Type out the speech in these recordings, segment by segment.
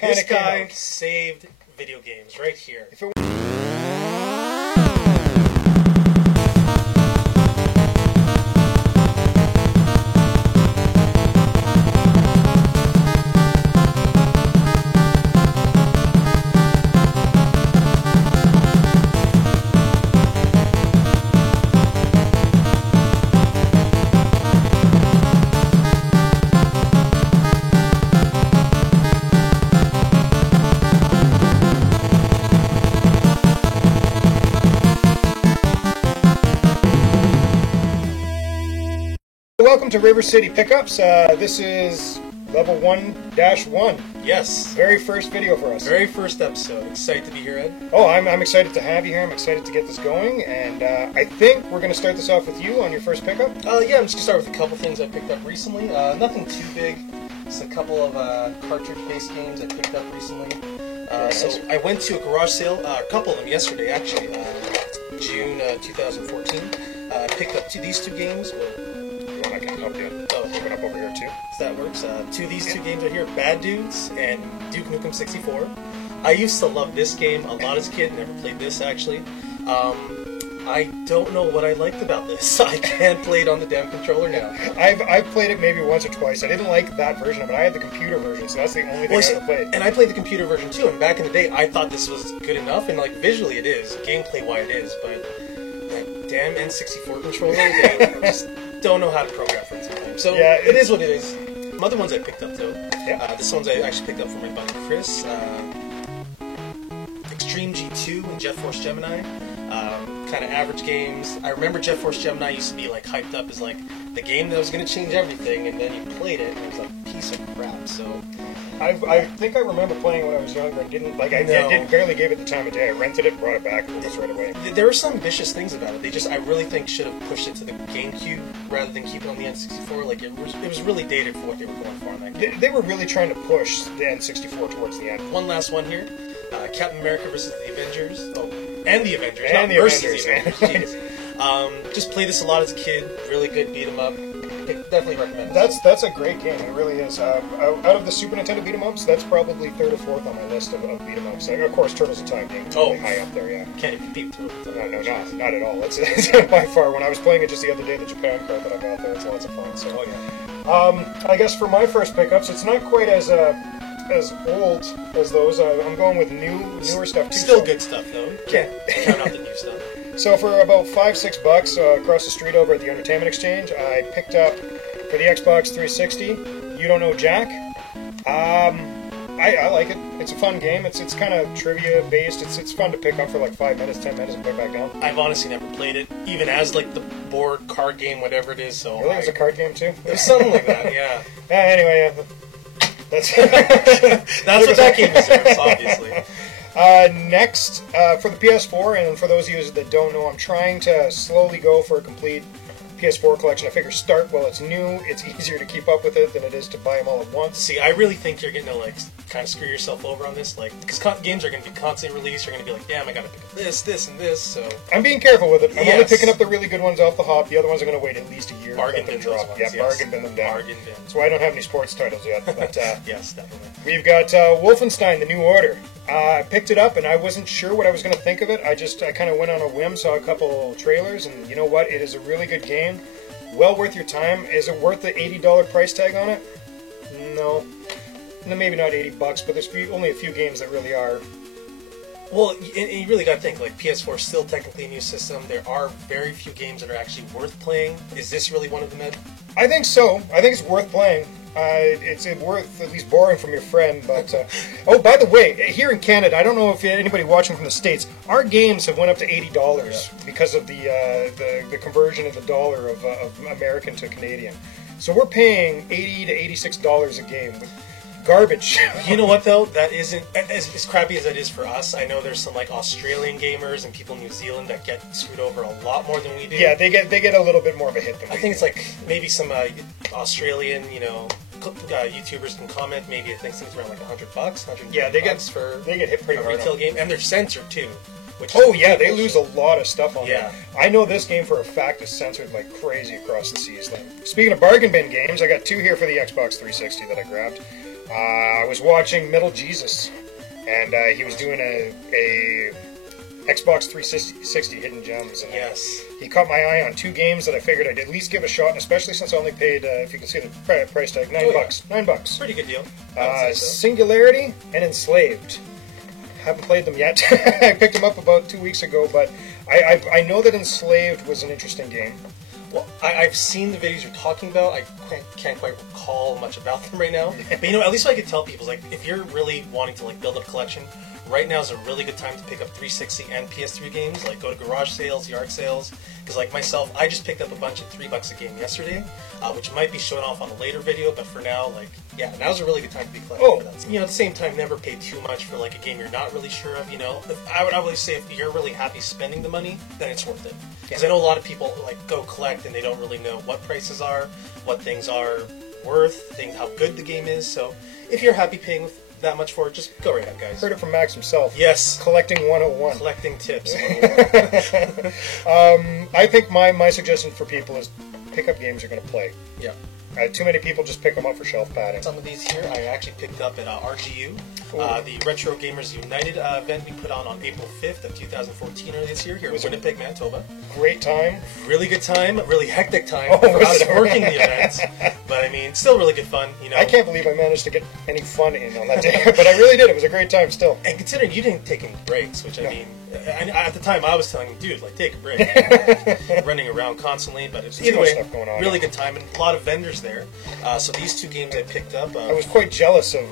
kind This of came guy out. saved video games right here. If it Welcome to River City Pickups. This is level 1-1. Yes. Very first video for us. Very first episode. Excited to be here, Ed. Oh, I'm excited to have you here. I'm excited to get this going. And I think we're going to start this off with you on your first pickup. Yeah, I'm just going to start with a couple things I picked up recently. Nothing too big. Just a couple of cartridge-based games I picked up recently. So I went to a garage sale, a couple of them yesterday, actually, June 2014. Picked up these two games. I can help you. Oh, Open up over here too. so that works. These two games right here, Bad Dudes and Duke Nukem 64. I used to love this game a lot as a kid. Never played this actually. I don't know what I liked about this. I can't play it on the damn controller now. I've played it maybe once or twice. I didn't like that version of it. I had the computer version, so that's the only thing I ever played. And I played the computer version too. And back in the day, I thought this was good enough. And like visually, it is. Gameplay-wise, it is. But that damn N64 controller, I just don't know how to program for it sometimes. So yeah, it is what it is. Some other ones I picked up though. Yeah. This one's I actually picked up from my buddy Chris. Extreme G2 and Jet Force Gemini. Kind of average games. I remember Jet Force Gemini used to be like hyped up as like the game that was going to change everything, and then you played it and it was like a piece of crap. So I think I remember playing when I was younger and didn't like. I barely gave it the time of day. I rented it, brought it back, almost right away. There were some vicious things about it. I really think should have pushed it to the GameCube rather than keep it on the N64. Like it was really dated for what they were going for in that game. They were really trying to push the N64 towards the end. One last one here. Captain America versus the Avengers. Oh, and the Avengers, and not the versus Avengers, the Avengers. Jeez. Just played this a lot as a kid. Really good beat 'em up. Definitely recommend it. That's a great game. It really is. Out of the Super Nintendo beat 'em ups, that's probably third or fourth on my list of beat 'em ups. Of course, Turtles in Time game. Oh, high up there, yeah. Can't even compete with it. No, not at all. It's by far. When I was playing it just the other day, the Japan card that I got there, it's lots of fun. So, I guess for my first pickups, it's not quite as old as those. I'm going with newer stuff too. Still good stuff though. Can't count out the new stuff. So for about $5-6 across the street over at the Entertainment Exchange, I picked up for the Xbox 360. You Don't Know Jack. I like it. It's a fun game. It's kind of trivia based. It's fun to pick up for like 5 minutes, 10 minutes, and put it back down. I've honestly never played it, even as like the board card game, whatever it is. So Really, it's a card game too. There's something like that, yeah. Anyway, that's that's what that game deserves, obviously. Next, for the PS4, and for those of you that don't know, I'm trying to slowly go for a complete PS4 collection. I figure start while it's new. It's easier to keep up with it than it is to buy them all at once. See, I really think you're going to like kind of screw yourself over on this, like because games are going to be constantly released. You're going to be like, damn, I got to pick up this, and this. So I'm being careful with it. I'm Yes. only picking up the really good ones off the hop. The other ones are going to wait at least a year. Bargain to let bin them those drop. ones, Yeah, yes. bargain bin them down. Bargain bin. That's why I don't have any sports titles yet. But yes, definitely. we've got Wolfenstein: The New Order. I picked it up and I wasn't sure what I was going to think of it. I kind of went on a whim, saw a couple trailers, and you know what? It is a really good game. Well worth your time. Is it worth the $80 price tag on it? No, maybe not $80, but there's only a few games that really are. Well, and you really got to think, like, PS4 is still technically a new system. There are very few games that are actually worth playing. Is this really one of them, Ed? I think so. I think it's worth playing. It's worth at least borrowing from your friend. But oh, by the way, here in Canada, I don't know if anybody watching from the States, our games have went up to $80 because of the conversion of the dollar of American to Canadian. So we're paying $80 to $86 a game. Garbage. You know what though? That isn't as crappy as that is for us. I know there's some like Australian gamers and people in New Zealand that get screwed over a lot more than we do. Yeah, they get a little bit more of a hit than we I think do. it's like maybe some Australian, YouTubers can comment. Maybe I think something around like $100, $100. Yeah, they get hit pretty a hard. retail game, and they're censored too. Which Oh yeah, they lose a lot of stuff on Yeah. that. I know this game for a fact is censored like crazy across the seas. Like, speaking of bargain bin games, I got two here for the Xbox 360 that I grabbed. I was watching Metal Jesus, and he was doing a Xbox 360 Hidden Gems. And Yes. he caught my eye on 2 games that I figured I'd at least give a shot, especially since I only paid, if you can see the price tag, $9. $9. Pretty good deal. I would say so. Singularity and Enslaved. Haven't played them yet. I picked them up about 2 weeks ago, but I know that Enslaved was an interesting game. Well, I've seen the videos you're talking about. I can't quite recall much about them right now. But at least what I could tell people is like, if you're really wanting to like build up a collection, right now is a really good time to pick up 360 and PS3 games. Like go to garage sales, yard sales. Because like myself, I just picked up a bunch at $3 a game yesterday, which might be showing off on a later video. But for now, like now's a really good time to be collecting. For that. At the same time, never pay too much for like a game you're not really sure of. I would always say if you're really happy spending the money, then it's worth it. Because I know a lot of people like go collect and they don't really know what prices are, what things are worth, how good the game is. So if you're happy paying that much for it, just go right ahead, guys. Heard it from Max himself. Yes. Collecting 101. Collecting tips. I think my suggestion for people is pick up games you're going to play. Yeah. Too many people just pick them up for shelf padding. Some of these here I actually picked up at RGU, the Retro Gamers United event we put on April 5th of 2014 earlier this year here in Winnipeg, Manitoba. Great time. Really good time, really hectic time for us working the events, but I mean, still really good fun. I can't believe I managed to get any fun in on that day, but I really did. It was a great time still. And considering you didn't take any breaks, which I mean, at the time I was telling him, dude, like take a break, running around constantly. But it's either way, stuff going on, really good time and a lot of vendors there. So these 2 games I picked up. I was quite jealous of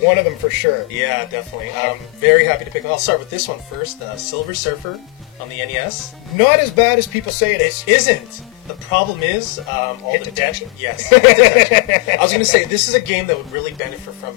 one of them for sure. Yeah, definitely. I'm very happy to pick up. I'll start with this one first, Silver Surfer on the NES. Not as bad as people say it is. It isn't. The problem is all hit the detection. Yes. Hit detection. I was going to say this is a game that would really benefit from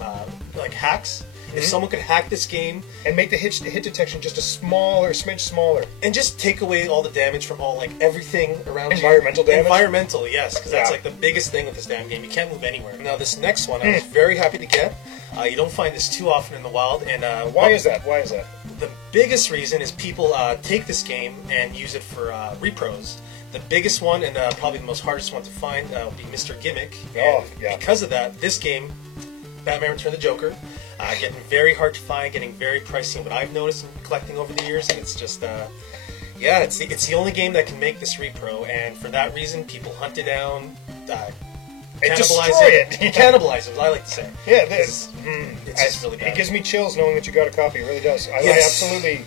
like hacks. If someone could hack this game and make the hit detection just a smidge smaller, and just take away all the damage from everything around environmental you. damage. Environmental, yes, because that's like the biggest thing with this damn game. You can't move anywhere. Now this next one, I was very happy to get. You don't find this too often in the wild, and why is that? Why is that? The biggest reason is people take this game and use it for repros. The biggest one and probably the most hardest one to find would be Mr. Gimmick. Because of that, this game, Batman Return the Joker, getting very hard to find, getting very pricey. What I've noticed in collecting over the years, and it's just, it's the only game that can make this repro, and for that reason, people hunt it down, cannibalize it. Cannibalize it, as I like to say. Yeah, this. It's just really bad. It gives me chills knowing that you got a copy. It really does. I absolutely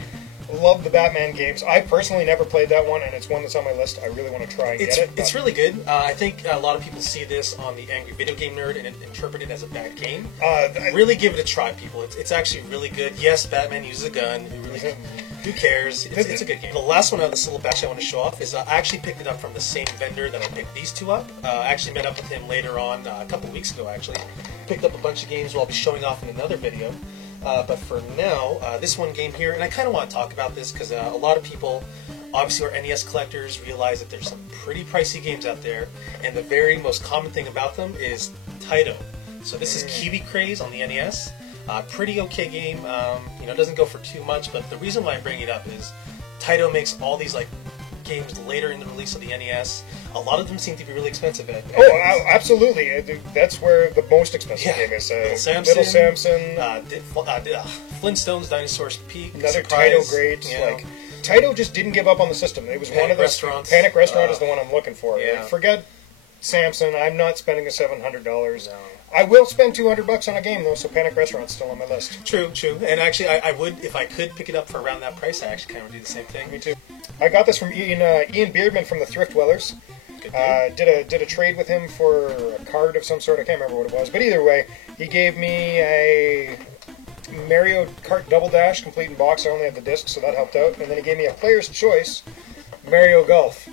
love the Batman games. I personally never played that one, and it's one that's on my list. I really want to try and get it. It's really good. I think a lot of people see this on the Angry Video Game Nerd and interpret it as a bad game. Really give it a try, people. It's actually really good. Yes, Batman uses a gun. Who cares? It's a good game. The last one out of this little batch I want to show off is I actually picked it up from the same vendor that I picked these 2 up. I actually met up with him later on, a couple weeks ago actually. Picked up a bunch of games I'll be showing off in another video. But for now, this one game here, and I kind of want to talk about this because a lot of people, obviously, who are NES collectors, realize that there's some pretty pricey games out there, and the very most common thing about them is Taito. So this is Kiwi Craze on the NES. Pretty okay game. Doesn't go for too much, but the reason why I bring it up is Taito makes all these games later in the release of the NES. A lot of them seem to be really expensive. Absolutely. That's where the most expensive game is. Little Samson. Flintstones, Dinosaurs Peak. Another Taito great. Taito just didn't give up on the system. It was one of those. Restaurants. Panic Restaurant is the one I'm looking for. Yeah. Forget Samson. I'm not spending the $700. No. I will spend $200 on a game though, so Panic Restaurant's still on my list. True. And actually, I would, if I could pick it up for around that price, I actually kind of do the same thing. Me too. I got this from Ian Beardman from the Thrift Dwellers. Did a trade with him for a card of some sort. I can't remember what it was, but either way, he gave me a Mario Kart Double Dash complete in box. I only had the disc, so that helped out. And then he gave me a Player's Choice Mario Golf.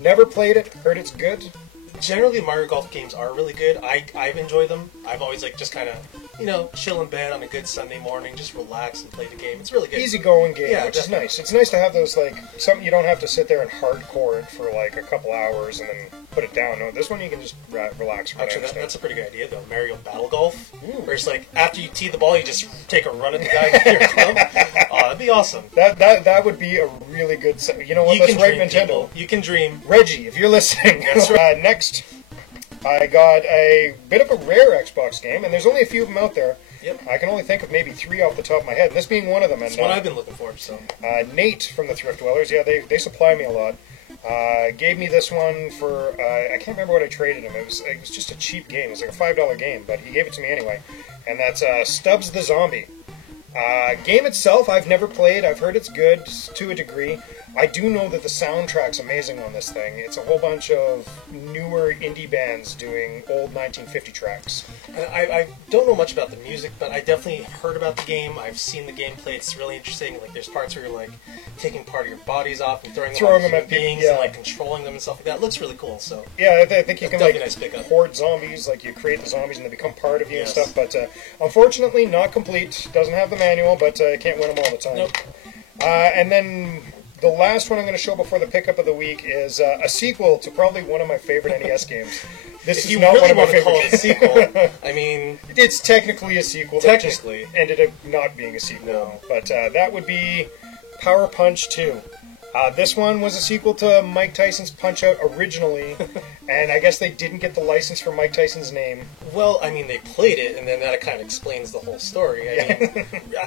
Never played it. Heard it's good. Generally, Mario Golf games are really good. I've enjoyed them. I've always just kind of chill in bed on a good Sunday morning, just relax and play the game. It's really good. Easy going game, which is nice. It's nice to have those something you don't have to sit there and hardcore it for a couple hours and then put it down. No, this one you can just relax. Actually, that's a pretty good idea though. Mario Battle Golf, where it's after you tee the ball, you just take a run at the guy with your club. Oh, that'd be awesome. That would be a really good. You know what? That's right, Nintendo. People. You can dream. Reggie, if you're listening. That's right. Next, I got a bit of a rare Xbox game, and there's only a few of them out there. Yep. I can only think of maybe 3 off the top of my head, and this being one of them. That's And what I've been looking for. So Nate from the Thrift Dwellers, yeah, they supply me a lot. Gave me this one for I can't remember what I traded him. It was just a cheap game. It was like a $5 game, but he gave it to me anyway. And that's Stubbs the Zombie. Game itself, I've never played. I've heard it's good to a degree. I do know that the soundtrack's amazing on this thing. It's a whole bunch of newer indie bands doing old 1950 tracks. And I don't know much about the music, but I definitely heard about the game. I've seen the gameplay. It's really interesting. Like, there's parts where you're like taking part of your bodies off and throwing them at beings, yeah, and like controlling them and stuff like that. It looks really cool. So yeah, I think you can like nice pickup. horde zombies. Like, you create the zombies and they become part of you Yes. and stuff. But unfortunately, not complete. Doesn't have the manual, but can't win them all the time. Nope. And then the last one I'm going to show before the pickup of the week is a sequel to probably one of my favorite NES games. This If is you not really one of my want to call favorite it a sequel, I mean, It's technically a sequel. Technically. That just ended up not being a sequel. No. But that would be Power Punch 2. This one was a sequel to Mike Tyson's Punch-Out originally, and I guess they didn't get the license for Mike Tyson's name. well, I mean, they played it, and then that kind of explains the whole story. I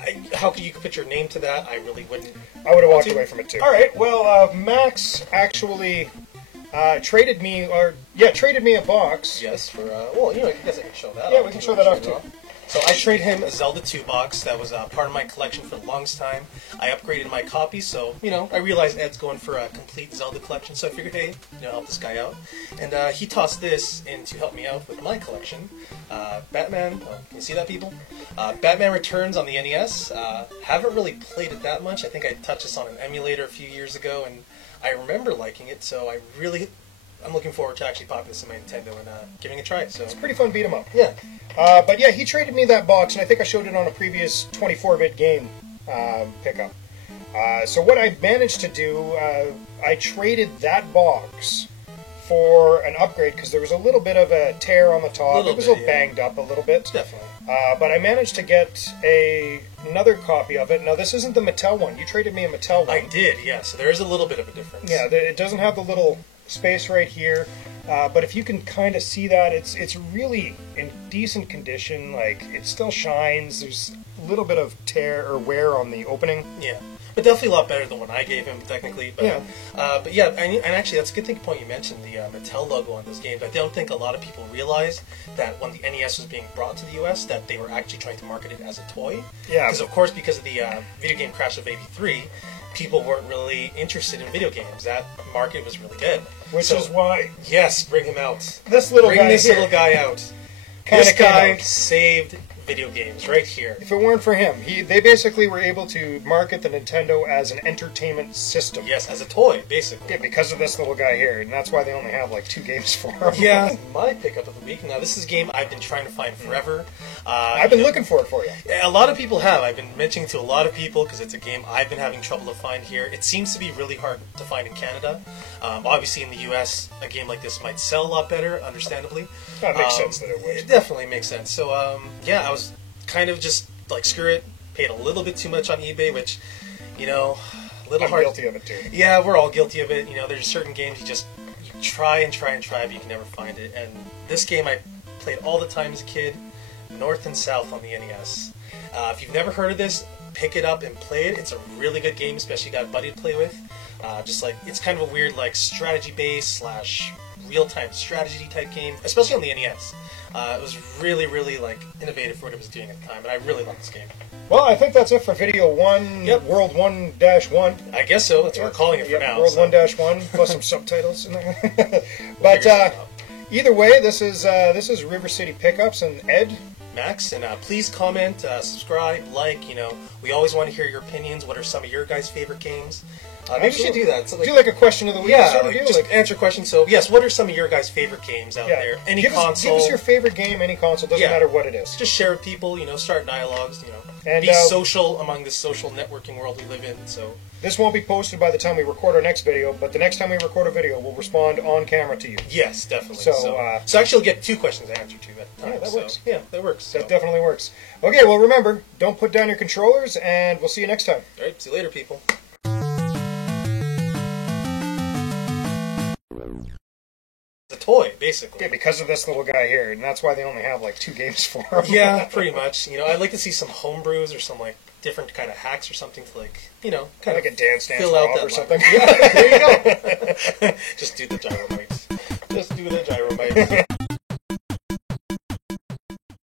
mean, how could you put your name to that? I really wouldn't. I would have walked to. away from it too. All right. Well, Max actually traded me a box. Yes, for well, I guess I can show that. Yeah, off we can too. show that off too. So I traded him a Zelda 2 box that was part of my collection for the longest time. I upgraded my copy, so I realized Ed's going for a complete Zelda collection, so I figured, hey, help this guy out. And he tossed this in to help me out with my collection. Batman, can you see that, people? Batman Returns on the NES. Haven't really played it that much. I think I touched this on an emulator a few years ago, and I remember liking it, so I'm looking forward to actually popping this in my Nintendo and giving it a try. So Pretty fun beat 'em up. yeah. But yeah, he traded me that box, and I think I showed it on a previous 24-bit game pickup. So what I managed to do, I traded that box for an upgrade because there was a little bit of a tear on the top. It was all banged up a little bit. Definitely. But I managed to get another copy of it. Now, this isn't the Mattel one. You traded me a Mattel one. I did, yeah. So there is a little bit of a difference. Yeah, it doesn't have the little space right here. But if you can kind of see that, it's really in decent condition. Like, it still shines. There's a little bit of tear or wear on the opening. Yeah. But definitely a lot better than what I gave him, technically. But yeah. And actually, that's a good point you mentioned the Mattel logo on those games. I don't think a lot of people realized that when the NES was being brought to the US, that they were actually trying to market it as a toy. Yeah. Because, of course, because of the video game crash of '83, people weren't really interested in video games. That market was really dead. Which is why... Yes, bring him out. This little Bring guy this here little guy out. kinda This guy came out. saved video games right here. If it weren't for him, they basically were able to market the Nintendo as an entertainment system. Yes, as a toy, basically. Yeah, because of this little guy here, and that's why they only have like 2 games for him. Yeah, my pickup of the week. Now, this is a game I've been trying to find forever. I've been looking for it for you. A lot of people have. I've been mentioning to a lot of people because it's a game I've been having trouble to find here. It seems to be really hard to find in Canada. Obviously, in the U.S., a game like this might sell a lot better, understandably. That makes sense that it would. It definitely makes sense. So, yeah, I was kind of just like, screw it. Paid a little bit too much on eBay, which, a little I'm hard. guilty of it too. Yeah, we're all guilty of it. There's certain games you try and try and try, but you can never find it. And this game I played all the time as a kid, North and South on the NES. If you've never heard of this, pick it up and play it. It's a really good game, especially got a buddy to play with. It's kind of a weird strategy-based / real-time strategy type game, especially on the NES. It was really, really innovative for what it was doing at the time, and I really love this game. Well, I think that's it for video 1, Yep. World 1-1. I guess so. That's what we're calling it for now. World so 1-1 plus some subtitles in there. we'll But figure something out. either way, this is River City Pickups, and Ed. Max, and please comment, subscribe, we always want to hear your opinions. What are some of your guys' favorite games? Maybe we should do that. So, do like a question of the week. yeah, sort of deal, just answer questions. So, yes, what are some of your guys' favorite games out there? Any give console? Give us your favorite game, any console, doesn't matter what it is. Just share with people, start dialogues, And, be social among this social networking world we live in. So this won't be posted by the time we record our next video, but the next time we record a video, we'll respond on camera to you. yes, definitely. So, so actually, we'll get 2 questions to answer to at a time. Yeah, that works. Yeah, that works. So. That definitely works. Okay, well, remember, don't put down your controllers, and we'll see you next time. All right, see you later, people. toy, basically. Yeah, because of this little guy here, and that's why they only have like 2 games for him. Yeah, pretty much. I'd like to see some homebrews or some like different kind of hacks or something to kind like of a Dance fill out Rob that or something. Yeah, there you go. Just do the gyromite. Just do the gyromite.